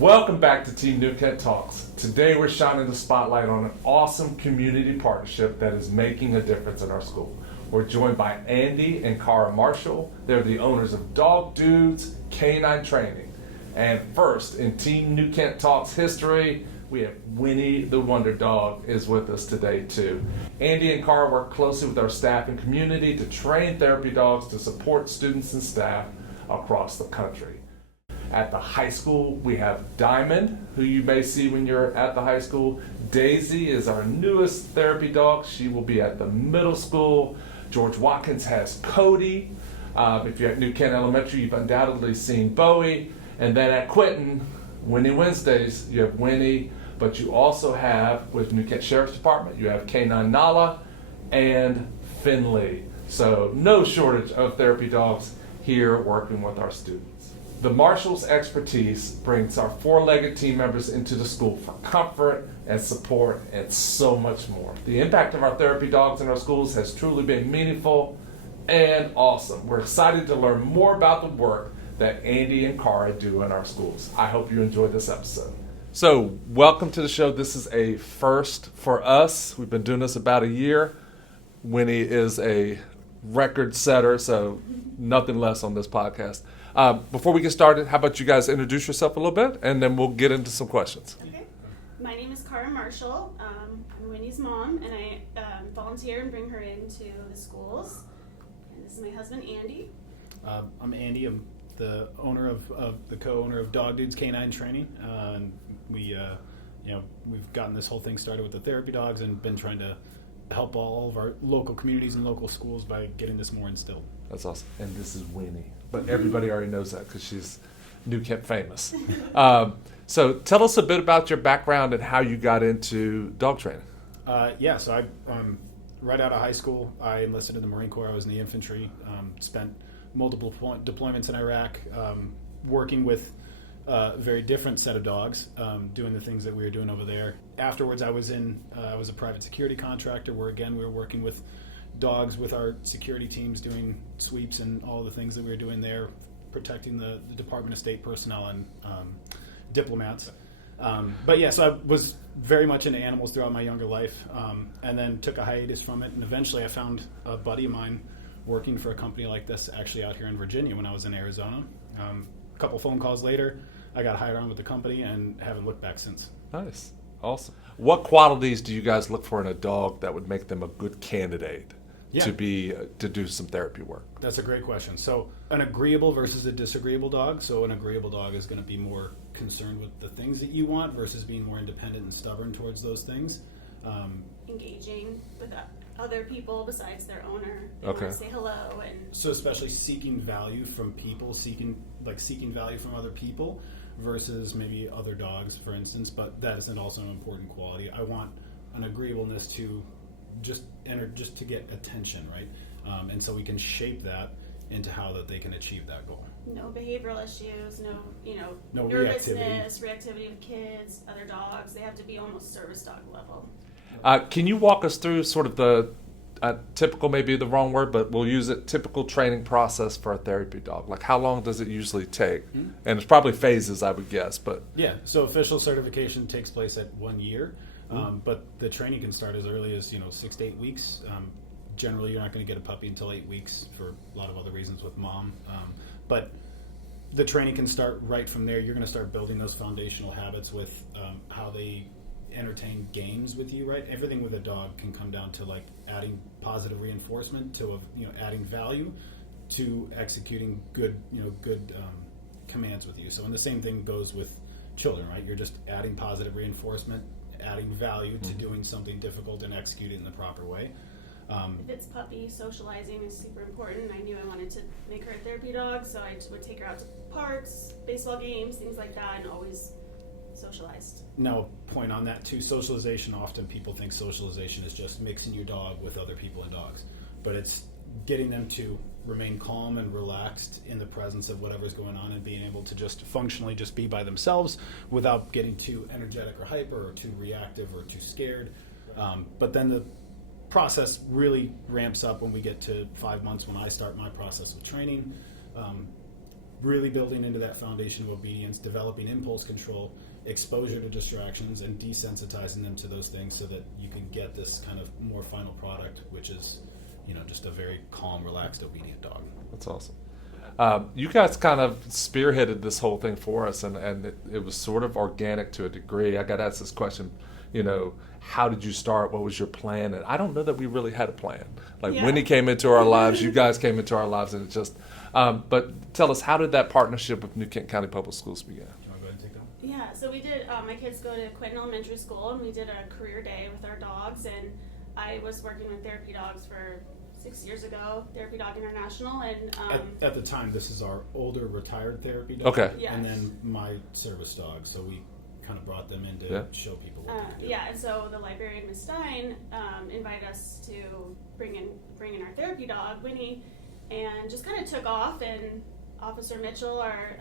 Welcome back to Team New Kent Talks. Today we're shining the spotlight on an awesome community partnership that is making a difference in our school. We're joined by Andy and Cara Marshall. They're the owners of Dog Dudes Canine Training. And first, in Team New Kent Talks history, we have Winnie the Wonder Dog is with us today too. Andy and Cara work closely with our staff and community to train therapy dogs to support students and staff across the country. At the high school, we have Diamond, who you may see when you're at the high school. Daisy is our newest therapy dog. She will be at the middle school. George Watkins has Cody. If you're at New Kent Elementary, you've undoubtedly seen Bowie. And then at Quinton, Winnie Wednesdays, you have Winnie. But you also have, with New Kent Sheriff's Department, you have K9 Nala and Finley. So no shortage of therapy dogs here working with our students. The Marshall's expertise brings our four-legged team members into the school for comfort and support and so much more. The impact of our therapy dogs in our schools has truly been meaningful and awesome. We're excited to learn more about the work that Andy and Cara do in our schools. I hope you enjoyed this episode. So, welcome to the show. This is a first for us. We've been doing this about a year. Winnie is a record setter, so nothing less on this podcast. Before we get started, how about you guys introduce yourself a little bit, and then we'll get into some questions. Okay. My name is Cara Marshall. I'm Winnie's mom, and I volunteer and bring her into the schools. And this is my husband, Andy. I'm Andy. I'm the owner the co-owner of Dog Dudes Canine Training. And we've gotten this whole thing started with the therapy dogs and been trying to help all of our local communities and local schools by getting this more instilled. That's awesome. And this is Winnie. But everybody already knows that because she's New Kent famous. So tell us a bit about your background and how you got into dog training. So right out of high school, I enlisted in the Marine Corps. I was in the infantry, spent multiple deployments in Iraq, working with a very different set of dogs, doing the things that we were doing over there. Afterwards, I was a private security contractor where, again, we were working with dogs with our security teams, doing sweeps and all the things that we were doing there, protecting the Department of State personnel and diplomats. So I was very much into animals throughout my younger life, and then took a hiatus from it. And eventually I found a buddy of mine working for a company like this actually out here in Virginia when I was in Arizona. A couple phone calls later, I got hired on with the company and haven't looked back since. Nice. Awesome. What qualities do you guys look for in a dog that would make them a good candidate to do some therapy work? That's a great question. So an agreeable versus a disagreeable dog. So an agreeable dog is going to be more concerned with the things that you want versus being more independent and stubborn towards those things. Engaging with other people besides their owner. They Okay. want to say hello and So especially seeking value from people, seeking value from other people versus maybe other dogs, for instance. But that isn't also an important quality. I want an agreeableness to just to get attention, right? And so we can shape that into how that they can achieve that goal. no behavioral issues, no No nervousness, reactivity of kids, other dogs. They have to be almost service dog level. Can you walk us through sort of the typical, maybe the wrong word, but we'll use it, typical training process for a therapy dog? Like how long does it usually take? Mm-hmm. And it's probably phases, I would guess. But Yeah, so official certification takes place at 1 year, but the training can start as early as 6 to 8 weeks. Generally, you're not going to get a puppy until 8 weeks for a lot of other reasons with mom. But the training can start right from there. You're going to start building those foundational habits with how they entertain games with you, right? Everything with a dog can come down to like adding positive reinforcement to adding value to executing good commands with you. So, and the same thing goes with children, right? You're just adding positive reinforcement, adding value to doing something difficult and executing it in the proper way. If it's puppy, socializing is super important. I knew I wanted to make her a therapy dog, so I would take her out to parks, baseball games, things like that, and always socialized. Now, point on that too, socialization, often people think socialization is just mixing your dog with other people and dogs, but it's getting them to remain calm and relaxed in the presence of whatever's going on and being able to just functionally just be by themselves without getting too energetic or hyper or too reactive or too scared. But then the process really ramps up when we get to 5 months when I start my process of training. really building into that foundation of obedience, developing impulse control, exposure to distractions, and desensitizing them to those things so that you can get this kind of more final product, which is, just a very calm, relaxed, obedient dog. That's awesome. You guys kind of spearheaded this whole thing for us, and it was sort of organic to a degree. I got asked this question, how did you start? What was your plan? And I don't know that we really had a plan. Winnie came into our lives, you guys came into our lives, and it just, but tell us, how did that partnership with New Kent County Public Schools begin? Yeah, so we did, my kids go to Quinton Elementary School, and we did a career day with our dogs, and I was working with therapy dogs for 6 years ago, Therapy Dog International, and at the time, this is our older retired therapy dog, okay, yes. And then my service dog, so we kind of brought them in to show people what we do. Yeah, and so the librarian, Ms. Stein, invited us to bring in our therapy dog, Winnie, and just kind of took off, and Officer Mitchell, our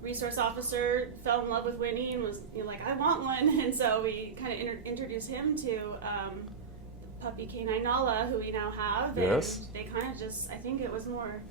resource officer, fell in love with Winnie and was like, I want one, and so we kind of introduced him to puppy canine Nala, who we now have. Yes. And they kind of just, I think it was more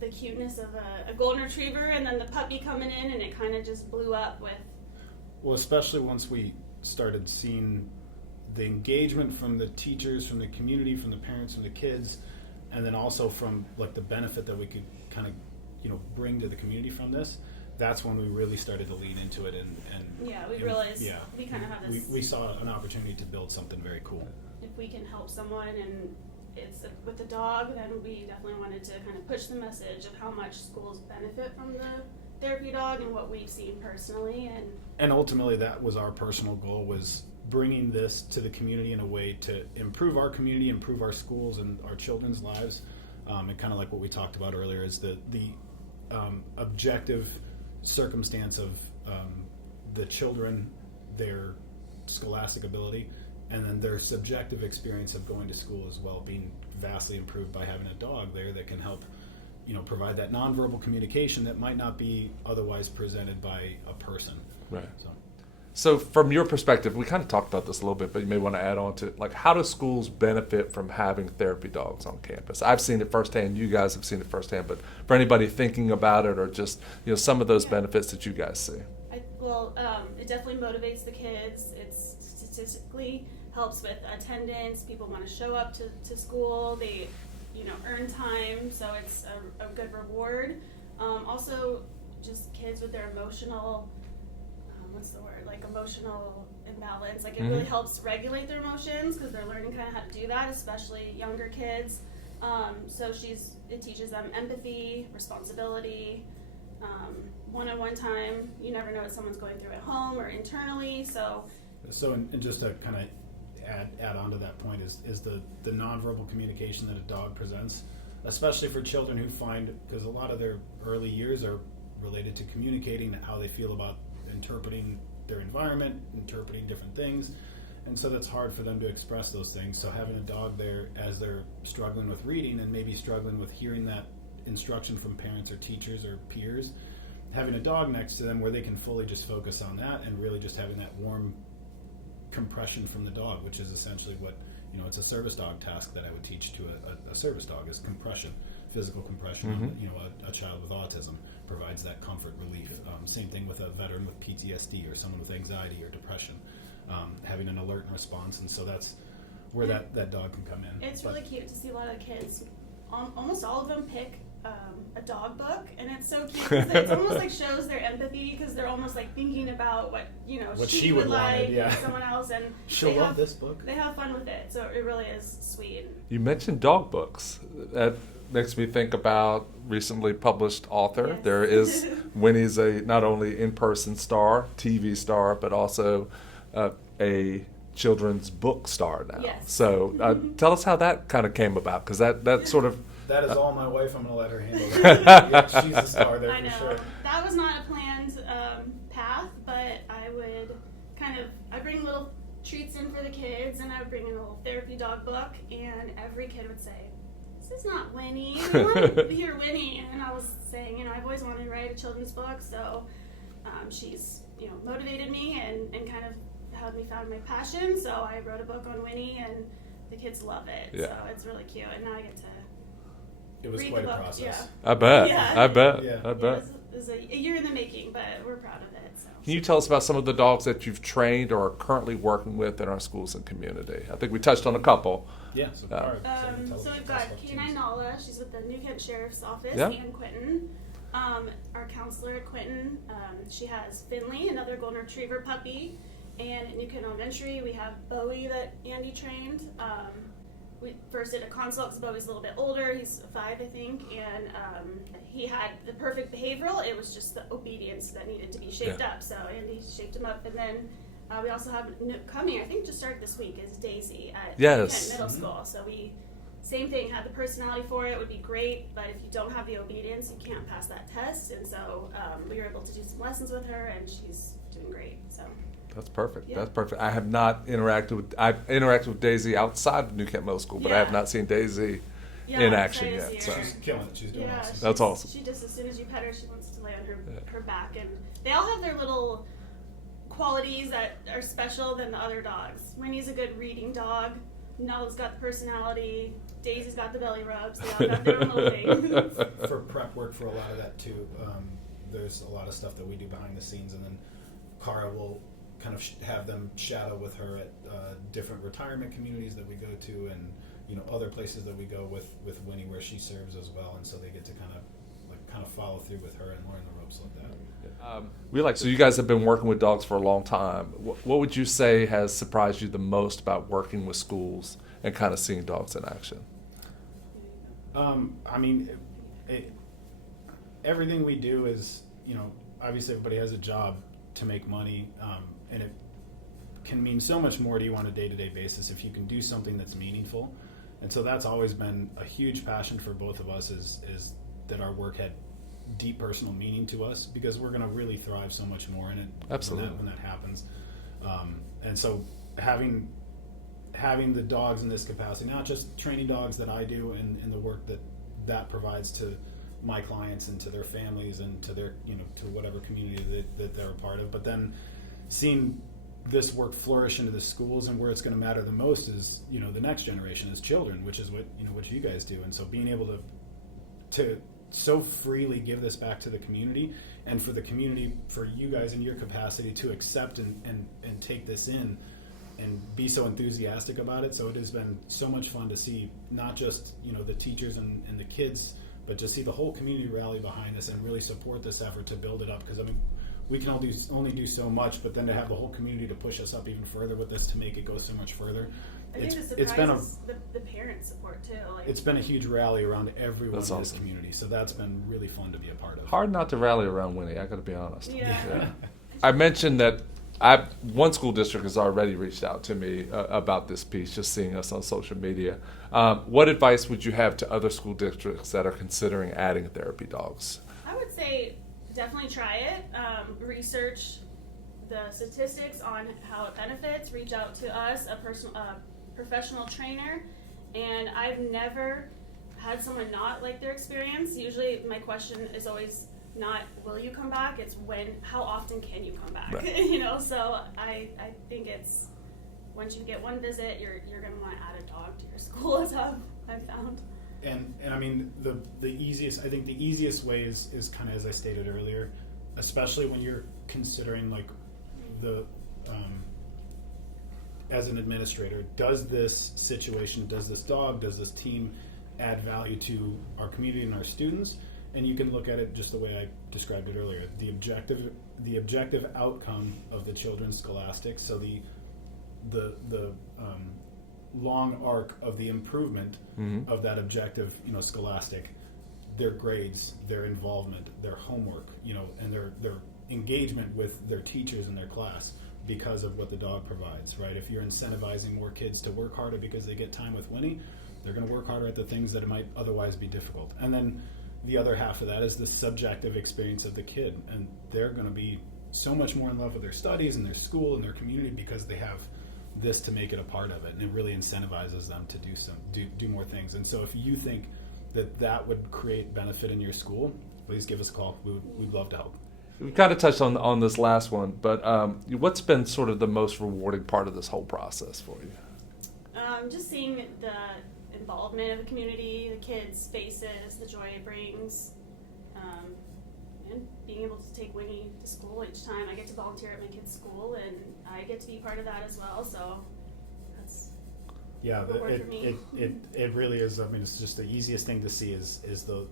the cuteness of a golden retriever, and then the puppy coming in, and it kind of just blew up with. Well, especially once we started seeing the engagement from the teachers, from the community, from the parents, from the kids, and then also from the benefit that we could kind of bring to the community from this. That's when we really started to lean into it, and we realized we kind of have this. We saw an opportunity to build something very cool. If we can help someone, and it's with the dog, then we definitely wanted to kind of push the message of how much schools benefit from the therapy dog and what we've seen personally, and ultimately that was our personal goal, was bringing this to the community in a way to improve our community, improve our schools and our children's lives, and kind of like what we talked about earlier is the objective circumstance of the children, their scholastic ability, and then their subjective experience of going to school as well being vastly improved by having a dog there that can help provide that nonverbal communication that might not be otherwise presented by a person. Right. So from your perspective, we kind of talked about this a little bit, but you may want to add on to how do schools benefit from having therapy dogs on campus? I've seen it firsthand. You guys have seen it firsthand, but for anybody thinking about it, or just some of those benefits that you guys see. It definitely motivates the kids. It's statistically helps with attendance. People want to show up to school. They earn time, so it's a good reward. Also, just kids with their emotional emotional imbalance. It really helps regulate their emotions, because they're learning kind of how to do that, especially younger kids. So it teaches them empathy, responsibility, one-on-one time. You never know what someone's going through at home or internally. So and just to kind of add on to that point is the nonverbal communication that a dog presents, especially for children who find, because a lot of their early years are related to communicating how they feel about interpreting their environment, interpreting different things, and so that's hard for them to express those things. So having a dog there as they're struggling with reading and maybe struggling with hearing that instruction from parents or teachers or peers, having a dog next to them where they can fully just focus on that, and really just having that warm compression from the dog, which is essentially what it's a service dog task that I would teach to a service dog, is compression, physical compression. Mm-hmm. A child with autism provides that comfort relief. Same thing with a veteran with PTSD or someone with anxiety or depression, having an alert and response, and so that's where that dog can come in. It's really cute to see a lot of kids. Almost all of them pick a dog book, and it's so cute because it almost shows their empathy, because they're almost thinking about what she would like, someone else, and she'll love this book. They have fun with it, so it really is sweet. You mentioned dog books. That makes me think about recently published author. Yes. There is Winnie's a not only in-person star, TV star, but also a children's book star now. Yes. So tell us how that kind of came about, because that sort of. That is all my wife. I'm going to let her handle that. Yeah, she's a star there. I know. For sure. That was not a planned path, but I would I bring little treats in for the kids, and I would bring in a little therapy dog book, and every kid would say, "This is not Winnie. We want to hear Winnie." And I was saying, I've always wanted to write a children's book, so she's motivated me and kind of helped me find my passion. So I wrote a book on Winnie, and the kids love it. Yeah. So it's really cute, and now I get to it was read quite the a book. process. I bet. Yeah. I bet. Yeah. I bet. It was a year in the making, but we're proud of it. So. Can you tell us about some of the dogs that you've trained or are currently working with in our schools and community? I think we touched on a couple. Yeah, so Cara, So we've got Canine Nala. She's with the New Kent Sheriff's Office, Yeah. and Quentin. Our counselor at Quentin, she has Finley, another golden retriever puppy, and at New Kent Elementary we have Bowie that Andy trained. We first did a consult because Bowie's a little bit older. He's 5, I think, and he had the perfect behavioral. It was just the obedience that needed to be shaped up. So Andy shaped him up, and then we also have coming. I think just started this week is Daisy at Yes. Kent Middle School. So we same thing. Had the personality for it would be great, but if you don't have the obedience, you can't pass that test. And so we were able to do some lessons with her, and she's doing great. So. That's perfect. Yeah. That's perfect. I have not interacted with. I've interacted with Daisy outside of New Kent Middle School, but I have Yeah. not seen Daisy Yeah, in I'm action excited to yet. see So her. She's killing it. She's doing Yeah, awesome. That's awesome. She just, as soon as you pet her, she wants to lay on her back, and they all have their little qualities that are special than the other dogs. Winnie's a good reading dog. Nala's got the personality. Daisy's got the belly rubs. They all got their own little thing. For prep work for a lot of that too, there's a lot of stuff that we do behind the scenes, and then Cara will kind of have them shadow with her at different retirement communities that we go to, and other places that we go with Winnie where she serves as well, and so they get to kind of follow through with her and learn the ropes like that. So you guys have been working with dogs for a long time. What would you say has surprised you the most about working with schools and kind of seeing dogs in action? I mean, everything we do is, obviously everybody has a job to make money, and it can mean so much more to you on a day-to-day basis if you can do something that's meaningful. And so that's always been a huge passion for both of us, is that our work had deep personal meaning to us, because we're going to really thrive so much more in it. Absolutely. When that happens. And so having the dogs in this capacity, not just training dogs that I do and the work that provides to my clients and to their families and to their, to whatever community that they're a part of, but then seeing this work flourish into the schools, and where it's going to matter the most is, the next generation is children, which is what you guys do. And so being able to so freely give this back to the community, and for the community, for you guys in your capacity to accept and take this in and be so enthusiastic about it. So it has been so much fun to see not just the teachers and the kids, but just see the whole community rally behind this and really support this effort to build it up. Because we can only do so much, but then to have the whole community to push us up even further with this, to make it go so much further. I think the It's been surprise is the parent support too. it's been a huge rally around everyone That's in this awesome. community. So that's been really fun to be a part of. Hard not to rally around Winnie, I got to be honest. Yeah. I mentioned that one school district has already reached out to me about this piece, just seeing us on social media. What advice would you have to other school districts that are considering adding therapy dogs? I would say definitely try it. Research the statistics on how it benefits. Reach out to us, a professional trainer. And I've never had someone not like their experience. Usually my question is always not will you come back, it's how often can you come back? Right. So I think it's once you get one visit, you're going to want to add a dog to your school, as I've found. And I mean, the easiest way is kind of as I stated earlier, especially when you're considering as an administrator, does this situation, does this dog, does this team add value to our community and our students? And you can look at it just the way I described it earlier. The objective outcome of the children's scholastics, so the long arc of the improvement of that objective, scholastic, their grades, their involvement, their homework, and their engagement with their teachers in their class because of what the dog provides, right? If you're incentivizing more kids to work harder because they get time with Winnie, they're going to work harder at the things that might otherwise be difficult. And then the other half of that is the subjective experience of the kid, and they're going to be so much more in love with their studies and their school and their community because they have this to make it a part of it, and it really incentivizes them to do more things. And so if you think that would create benefit in your school, please give us a call. We'd love to help. We kind of touched on this last one, but what's been sort of the most rewarding part of this whole process for you? Just seeing the involvement of the community, the kids' faces, the joy it brings, and being able to take Winnie to school each time. I get to volunteer at my kid's school, and I get to be part of that as well. So that's Yeah, reward for me. it really is. I mean, it's just the easiest thing to see is the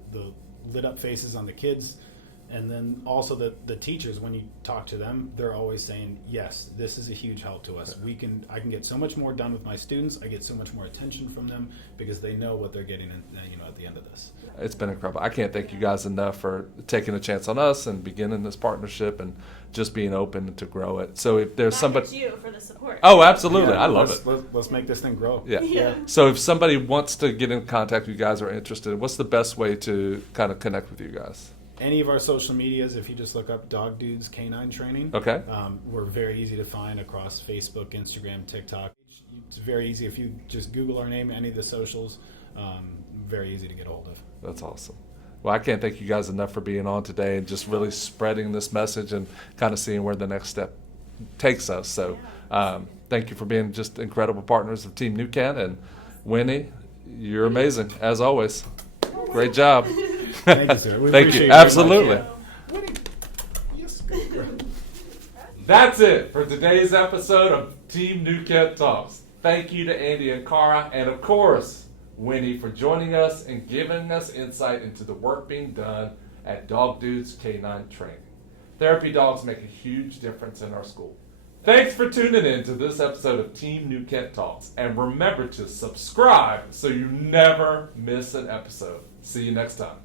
lit up faces on the kids, and then also the teachers. When you talk to them, they're always saying, "Yes, this is a huge help to us. I can get so much more done with my students. I get so much more attention from them because they know what they're getting, at the end of this." It's been incredible. I can't thank you guys enough for taking a chance on us and beginning this partnership and just being open to grow it. So if there's Back somebody, at you for the support. oh, absolutely, Yeah, I love it. Let's make this thing grow. Yeah. Yeah. So if somebody wants to get in contact with you guys or are interested, what's the best way to kind of connect with you guys? Any of our social medias, if you just look up Dog Dudes Canine Training, Okay. we're very easy to find across Facebook, Instagram, TikTok. It's very easy if you just Google our name, any of the socials. Very easy to get a hold of. That's awesome. Well, I can't thank you guys enough for being on today and just really spreading this message and kind of seeing where the next step takes us. So thank you for being just incredible partners of Team NewCat. And Winnie, you're amazing, as always. Great job. Thank you, sir. We Thank appreciate you. very much. Absolutely. Yes, good girl. That's it for today's episode of Team NewCat Talks. Thank you to Andy and Cara, and of course, Winnie, for joining us and giving us insight into the work being done at Dog Dudes Canine Training. Therapy dogs make a huge difference in our school. Thanks for tuning in to this episode of Team NewCat Talks, and remember to subscribe so you never miss an episode. See you next time.